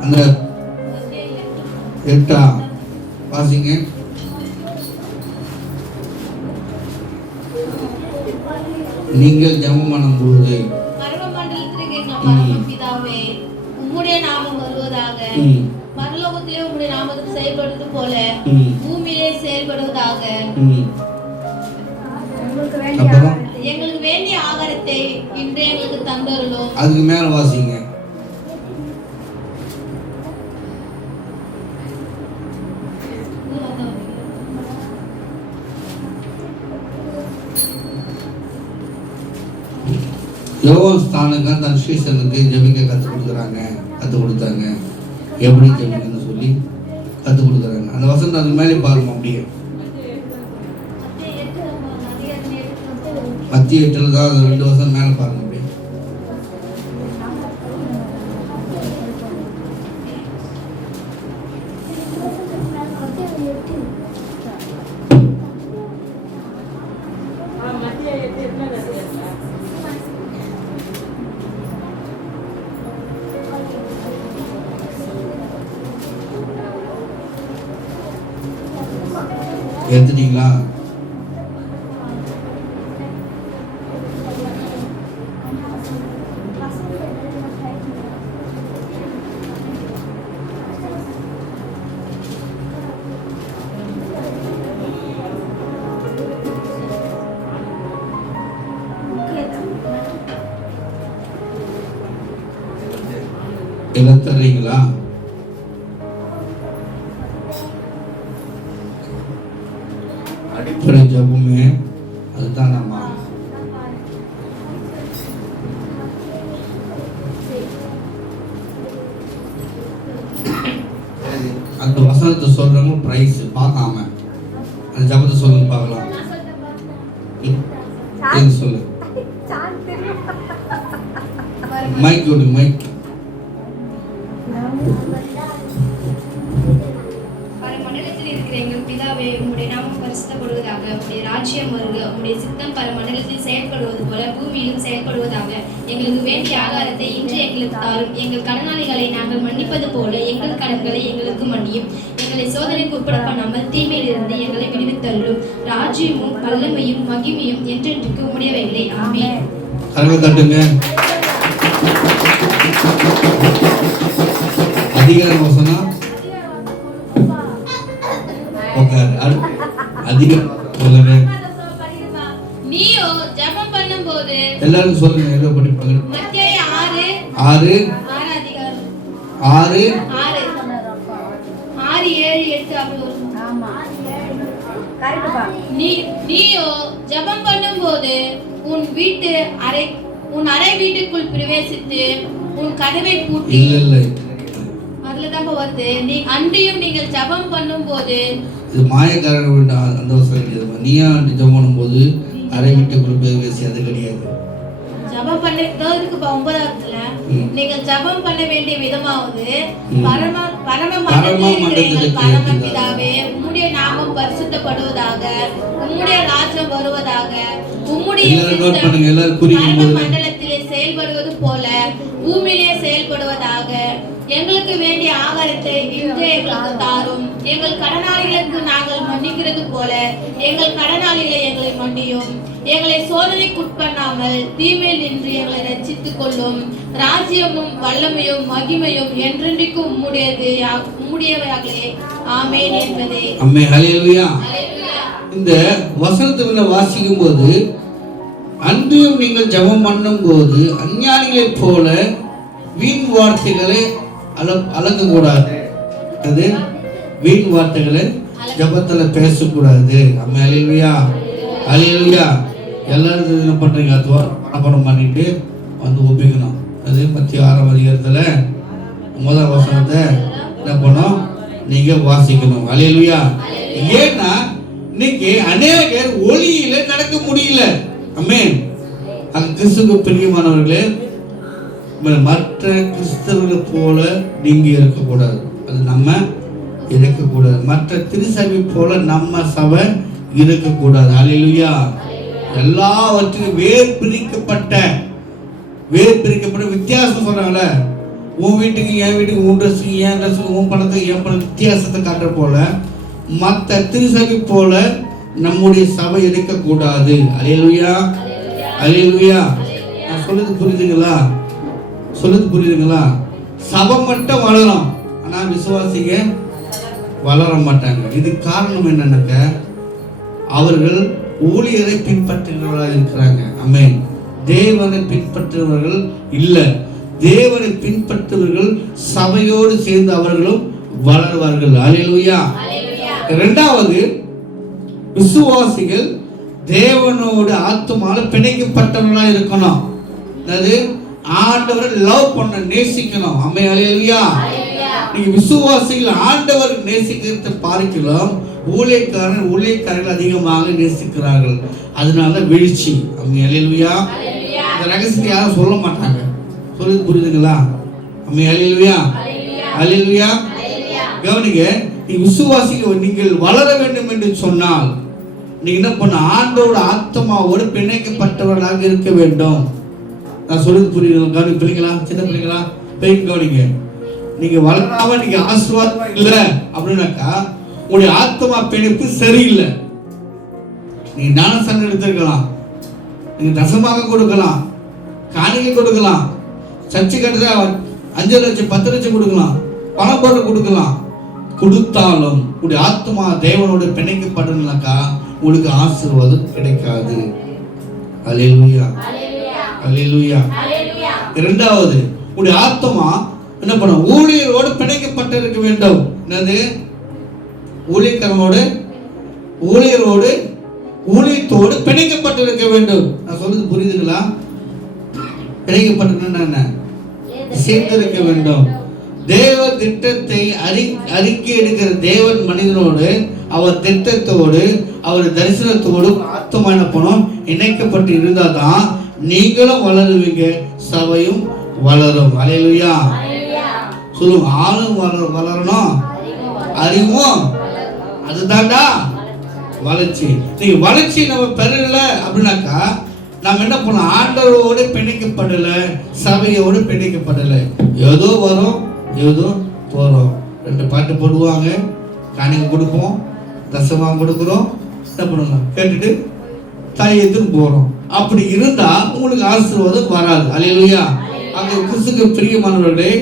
அந்த 8 வாசிங்க. நீங்கள் ஜெபம் பண்ணும்போது உம்முடைய நாமம் வருவதாக, பரலோகத்திலே உம்முடைய நாமத்துக்கு செயல்படுவது போல பூமியிலே செயல்படுவதாக. எங்களுக்கு வேண்டிய ஆகாரத்தை இன்று எங்களுக்கு தந்தருளும். அதுக்கு மேல வாசிங்க. யோவான் ஸ்நானகன் தன் சீஷனுக்கு ஜெபிக்க கற்றுக் கொடுத்தாங்க. எப்படி ஜெபிக்கணும்னு சொல்லி கற்றுக் கொடுக்குறாங்க. அந்த வசனம் அதுக்கு மேலே பாருங்க. அப்படியே மத்திய 8 தான் 2 வசனம் மேலே பாருங்க. அப்படியே எடுத்துட்டீங்களா? தர்றீங்களா? அடிப்படை ஜபமே அதுதான். நம்ம வசனத்தை சொல்றவங்க பிரைஸ் பார்க்காம அந்த ஜபத்தை சொல்லுங்க பார்க்கலாம். சொல்லு மைக் விடு மைக். பரமண்டலத்தில் இருக்கிற எங்கள் பிதாவே, உம்முடைய நாமம் பரிசுத்தப்படுவதாக. உம்முடைய ராஜ்யம் வருக. உம்முடைய சித்தம் பரமண்டலத்தில் செயல்படுவது போல பூமியிலும் செயல்படுவதாக. எங்களுக்கு வேண்டிய ஆகாரத்தை இன்று எங்களுக்கு தாரும். எங்கள் கடனாளிகளை நாங்கள் மன்னிப்பது போல எங்கள் கடன்களை எங்களுக்கு மன்னியும். எங்களை சோதனைக்கு உட்பட பண்ணாமல் தீமையிலிருந்து எங்களை விடுவித்தருளும். ராஜ்யமும் வல்லமையும் மகிமையும் என்றென்றைக்கு உம்முடையவைகளே. ஆமென். அதிகார வசனம் நீயோ ஜெபம் பண்ணும்போது எல்லாரும் சொல்லுங்க. ஏதோ படிப்பாங்க. மத்தேயு 6 அதிகாரம் 6 7 8 அப்படி வரும். ஆமா, நீயோ ஜெபம் பண்ணும்போது உன் அறை வீட்டுக்குள் பிரவேசித்து உன் கதவை பூட்டி. இல்ல அதுலதான் வருது. அன்றியும் நீங்கள் ஜெபம் பண்ணும்போது இது மாயக்காரன் அந்த வசனம். நீயா ஜெபம் பண்ணும்போது அறை வீட்டுக்குள் பிரவேசி, அது கிடையாது. ஜெபம் பண்ணுறதுக்கு 9வதுல நீங்கள் ஜெபம் பண்ண வேண்டிய விதமாவது பரமபிதாவே, உம்முடைய நாமம் பரிசுத்தப்படுவதாக, உம்முடைய ராஜ்யம் வருவதாக, உம்முடைய மண்டலத்திலே செயல்படுவது போல பூமியிலே செயல்படுவதாக. எங்களுக்கு வேண்டிய ஆகாரத்தை இன்று எங்களுக்கு தாரும். எங்கள் கடனாளிகளுக்கு நாங்கள் மன்னிக்கிறது போல எங்கள் கடனாளிகளை எங்களை மன்னியும். எங்களை சோதனைக்குட்பண்ணாமல் தீமையில் நின்று எங்களை ரட்சித்துக் கொள்ளும். ராஜ்யமும் வல்லமையும் மகிமையும் என்றென்றைக்கும் உம்முடையவையாகவே. ஆமென் என்பதே. ஆமென். ஹல்லேலூயா. இந்த வசனத்தை வாசிக்கும் போது, அன்றியும் நீங்கள் ஜெபம் பண்ணும் போது அஞ்ஞானிகளைப் போல வீண் வார்த்தைகளை அளக்க கூடாது. அது வீண் வார்த்தைகளை ஜெபத்துல பேசக்கூடாது. ஆமென். ஹல்லேலூயா. ஹல்லேலூயா. எல்லாரும் என்ன பண்றீங்க? அர்ப்பணம் பண்ணிட்டு வந்து ஒப்பிக்கணும். அது மத்திய 6 அதிகாரத்துல 1 வசனத்தை என்ன பண்ணோம்? நீங்க வாசிக்கணும். ஹல்லேலூயா. ஏன்னா இன்னைக்கு அநேகர் ஒளியில நடக்க முடியல. ஆமென். அது கிறிஸ்துவுக்கு பிரியமானவர்களே, மற்ற கிறிஸ்தவர்களை போல நீங்க இருக்கக்கூடாது. அது நம்ம இருக்கக்கூடாது. மற்ற திருசபை போல நம்ம சபை இருக்கக்கூடாது. ஹல்லேலூயா. எல்லாவற்றுக்கும் வேர் பிரிக்கப்பட்ட வித்தியாசம் சொல்றாங்கல்ல. உன் வீட்டுக்கு என் வீட்டுக்கு, உன் ட்ரெஸ்ஸுக்கு என் ட்ரெஸ்ஸுக்கு, உன் பணத்துக்கு என் பணம் வித்தியாசத்தை காட்டுற போல மற்ற திருசபை போல நம்முடைய சபை இருக்கக்கூடாது. ஹல்லேலூயா. ஹல்லேலூயா. நான் சொல்லுது புரியுதுங்களா? சபை மட்டும் வளரும், ஆனா விசுவாசிங்க வளர மாட்டாங்க. இது காரணம் என்னன்னாக்க, அவர்கள் ஊழியரை பின்பற்றுகிறவர்களாக இருக்கிறாங்க. ஆமென். தேவனை பின்பற்றுபவர்கள் இல்ல. தேவனை பின்பற்றுபவர்கள் சபையோடு சேர்ந்து அவர்களும் வளர்வார்கள். ஹல்லேலூயா. இரண்டாவது, விசுவாசிகள் தேவனோடு ஆத்துமால பிணைக்கப்பட்டவர்களாக இருக்கணும். அது ஆண்டவரை லவ் பண்ண, நேசிக்கணும். ஆமென். ஹல்லேலூயா. நீங்க விசுவாசிகள் ஆண்டவர் நேசிக்கிறத பார்க்கலாம், ஊழியக்காரர்கள் அதிகமாக நேசிக்கிறார்கள். அதனால வீழ்ச்சி. ஆமென். ஹல்லேலூயா. இந்த ரகசியத்தை யாரும் சொல்ல மாட்டாங்க. சொல்லுது புரியுதுங்களா? ஆமென். ஹல்லேலூயா. ஹல்லேலூயா. கவனிங்க, நீங்க விசுவாசிகள் நீங்கள் வளர வேண்டும் என்று சொன்னால் நீங்க என்ன பண்ண? ஆண்டோட ஆத்மாவோடு பிணைக்கப்பட்டவர்களாக இருக்க வேண்டும். நான் சொல்றது புரியுது? கவனி பிள்ளைங்களா, சின்ன பிள்ளைங்களா, பெயின் கவனிங்க. நீங்க வளராம நீங்க ஆசீர்வாதம் இல்ல அப்படின்னாக்கா உங்களுடைய ஆத்மா பிணைப்பு சரியில்லை. நீங்க ஞானஸ்நானம் எடுத்திருக்கலாம், நீங்க தசமாக கொடுக்கலாம், காணிக்கை கொடுக்கலாம், சர்ச்சை கட்டுறத 5 லட்சம் 10 லட்சம் கொடுக்கலாம், பணம் போட்டு கொடுக்கலாம். கொடுத்தாலும் உங்களுடைய ஆத்மா தேவனோட பிணைக்கப்படணும்னாக்கா உங்களுக்கு ஆசீர்வாதம் கிடைக்காது. ஹல்லேலூயா. ஹல்லேலூயா. இரண்டாவது, உங்களுடைய ஆத்மா என்ன பண்ண? ஊழியரோடு பிணைக்கப்பட்டிருக்க வேண்டும். என்னது? ஊழியத்தோடு பிணைக்கப்பட்டிருக்க வேண்டும். நான் சொல்றது புரியுதுங்களா? பிணைக்கப்பட்டிருக்க என்ன? சேர்ந்திருக்க வேண்டும். தேவ திட்டத்தை அறிக்கை எடுக்கிற தேவன் மனிதனோடு அவர் திட்டத்தோடு அவர் தரிசனத்தோடு ஆத்மான பணம் இணைக்கப்பட்டு இருந்தால் தான் நீங்களும் வளருவீங்க, சபையும் வளரும். அல்லேலூயா சொல்லுங்க. ஆளும் வளரணும், அறிவும், அதுதான்டா வளர்ச்சி. நீங்க வளர்ச்சி நம்ம பெறல அப்படின்னாக்கா நம்ம என்ன பண்ணோம்? ஆண்டவரோடு பிணைக்கப்படல, சபையோடு பிணைக்கப்படல. ஏதோ வரும் ஏதோ போறோம். 2 பாட்டு போடுவாங்க, காணிக்கை கொடுப்போம், தசமாக கொடுக்குறோம், என்ன பண்ணுவோம்? கேட்டுட்டு தாயத்துன்னு போறோம். அப்படி இருந்தா உங்களுக்கு ஆசீர்வாதம் வராது. அல்லேலூயா. அங்கே கிறிஸ்துக்கு பிரியமானவர்களே,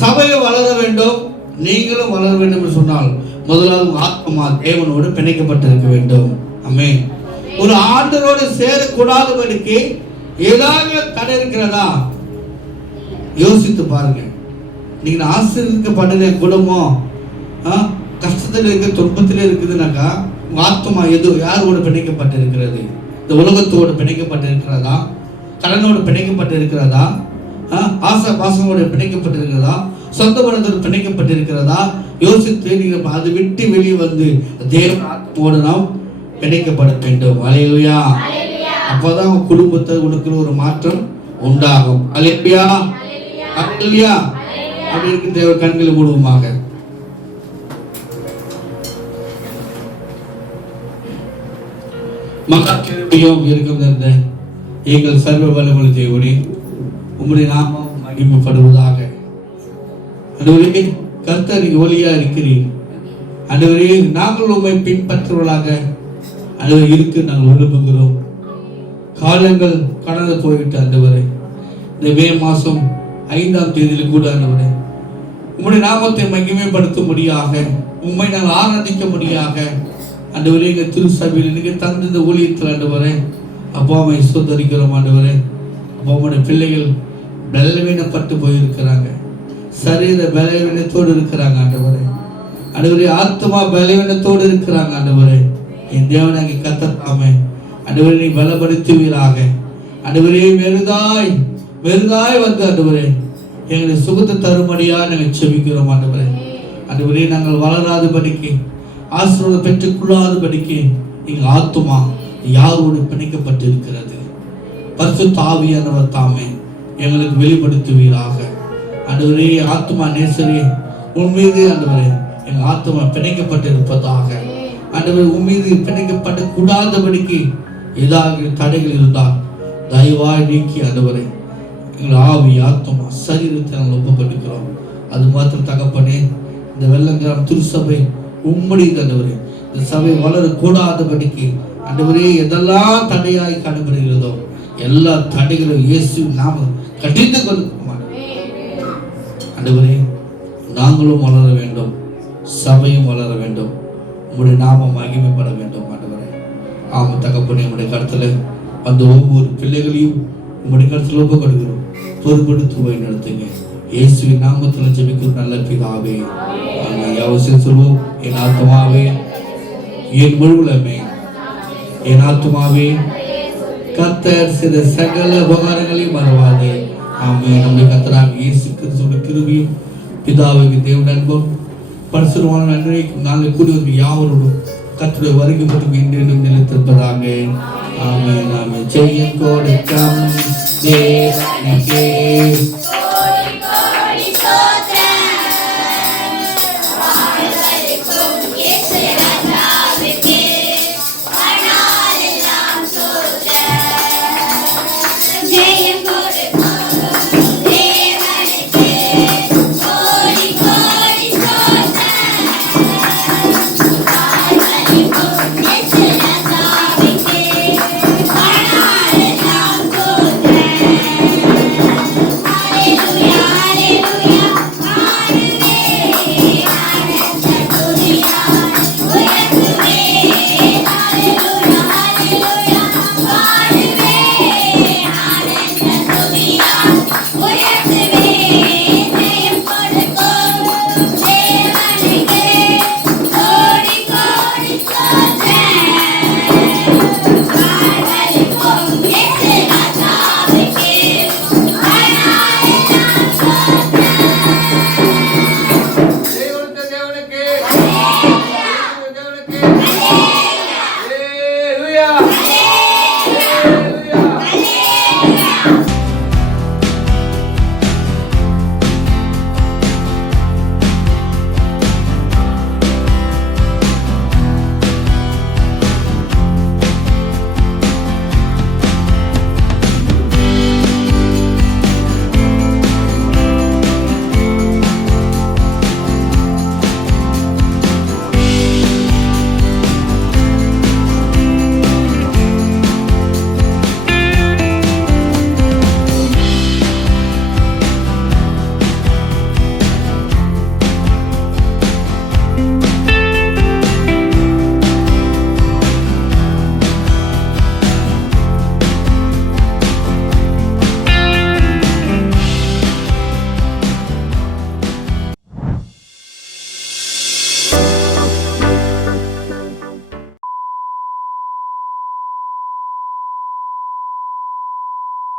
சபையை வளர வேண்டும், நீங்களும் வளர வேண்டும் என்று சொன்னால் முதலாவது ஆத்மா தேவனோடு பிணைக்கப்பட்டிருக்க வேண்டும். ஆமென். ஒரு ஆண்டவரோடு சேரக்கூடாதபடிக்கு ஏதாவது தடை இருக்கிறதா? யோசித்து பாருங்க. நீங்க ஆசீர்வதிக்கப்பட்ட குடும்பம் கஷ்டத்தில் இருக்கு, துன்பத்தில் இருக்குதுனாக்கா உங்க ஆத்மா யாரோடு பிணைக்கப்பட்டிருக்கிறது? இந்த உலகத்தோடு பிணைக்கப்பட்டிருக்கிறதா? கடனோடு பிணைக்கப்பட்டிருக்கிறதா? ஆசை பாசமோடு பிணைக்கப்பட்டிருக்கிறதா? சொந்த பணத்தோடு பிணைக்கப்பட்டிருக்கிறதா? யோசித்து நீங்க அதை விட்டு வெளியே வந்து தேவன் ஆத்மாவோடு நாம் பிணைக்கப்பட வேண்டும். அல்லேலூயா. அப்பதான் உங்க குடும்பத்தை உனக்கு ஒரு மாற்றம் உண்டாகும். அல்லேலூயா. அல்லேலூயா. அப்படி இருக்கு. தேவ கண்களை மூடுவோமாக. மக்களும் இருக்கும் எங்கள் சர்வ வல்லமையுள்ள தேவனே, உம்முடைய நாமம் மகிமைப்படுவதாக. ஆண்டவரே, கர்த்தர் நீங்க ஒளியா இருக்கிறீர். ஆண்டவரே, நாங்கள் உம்மை பின்பற்றுவதாக ஆண்டவரே இருக்கு நாங்கள் விரும்புகிறோம். காலங்கள் கடந்து போய்விட்டு ஆண்டவரே, இந்த மே மாதம் 5ஆம் தேதியில் கூட ஆண்டவரே உம்முடைய நாமத்தை மகிமைப்படுத்தும்படியாக, உம்மை நாங்கள் ஆராதிக்க முடியாக ஆண்டவரே, எங்கள் திருசபையில் நீங்க தந்த இந்த ஊழியத்தில் ஆண்டவரே அப்பாவை சுதரிக்கிறோம். ஆண்டவரே, அப்பா உம்முடைய பிள்ளைகள் பலவீனப்பட்டு போயிருக்கிறாங்க, சரீர பலவீனத்தோடு இருக்கிறாங்க ஆண்டவரே. ஆண்டவரே, ஆத்மா பலவீனத்தோடு இருக்கிறாங்க ஆண்டவரே. என் தேவனாகிய கர்த்தர் ஆண்டவரே நீ பலப்படுத்துவீராக. ஆண்டவரே, மெருதாய் வந்து ஆண்டவரே எங்களை சுகத்தை தரும்படியா நாங்கள் செபிக்கிறோம் ஆண்டவரே. ஆண்டவரே, நாங்கள் வளராதபடிக்கு, ஆசீர்வாதம் பெற்றுக்கொள்ளாதபடிக்கு எங்கள் ஆத்மா யாரோடு பிணைக்கப்பட்டு இருக்கிறது? பரிசுத்த ஆவியானவர் தாமே எங்களுக்கு வெளிப்படுத்துவீராக. ஆண்டவரே, ஆத்மா நேசரே, உன்மீது ஆண்டவரே எங்கள் ஆத்மா பிணைக்கப்பட்டு இருப்பதாக. ஆண்டவரே, உன்மீது பிணைக்கப்பட கூடாதபடிக்கு ஏதாவது தடைகள் இருந்தால் தயவாய் நீக்கி ஆண்டவரே எங்கள் ஆவி, ஆத்மா, சரீரத்தை நாங்கள் ஒப்புக்கொடுக்கிறோம். அது மாத்திரம் தகப்பனே, இந்த வெள்ளங்கிராம் திருசபை உம்முடைய ஆண்டவரே இந்த சபை வளரக்கூடாதபடிக்கு ஆண்டவரே எதெல்லாம் தடையாய் காணப்படுகிறதோ எல்லா தடைகளும் இயேசு நாம கடிந்து கொள்ளும். ஆண்டவரே, நாங்களும் வளர வேண்டும், சபையும் வளர வேண்டும், உங்களுடைய நாமம் மகிமைப்பட வேண்டும். ஆண்டவரே, ஆமா தகப்பனே, உங்களுடைய கருத்துல அந்த ஒவ்வொரு பிள்ளைகளையும் உங்களுடைய கருத்துல ஒப்புக்கொடுக்கிறோம். பொறுப்படுத்து போய் நடத்துங்க. இயேசுவின் நாமத்தில் ஜெபிக்கும் நல்ல பிதாவே. அவசியம் சொல்வோம். என் ஆத்மாவே, என் முழுவலமே, என் ஆத்மாவே கர்த்தர் செய்த சகல உபகாரங்களையும் மறவாதே. ஆமே. நம்முடைய கர்த்தராக இயேசு கிறிஸ்துவின் கிருபையும் பிதாவுக்கு தேவன் அன்பும் பரிசுத்தமான நன்மைக்கும் நாங்கள் கூடி வந்து யாவரோடும் கர்த்தருடைய வருகை மட்டும் என்றும் நிலைத்திருப்பதாக. ஆமென். ஆமென். ஜெயம் கொடுக்கும் தேவனுக்கே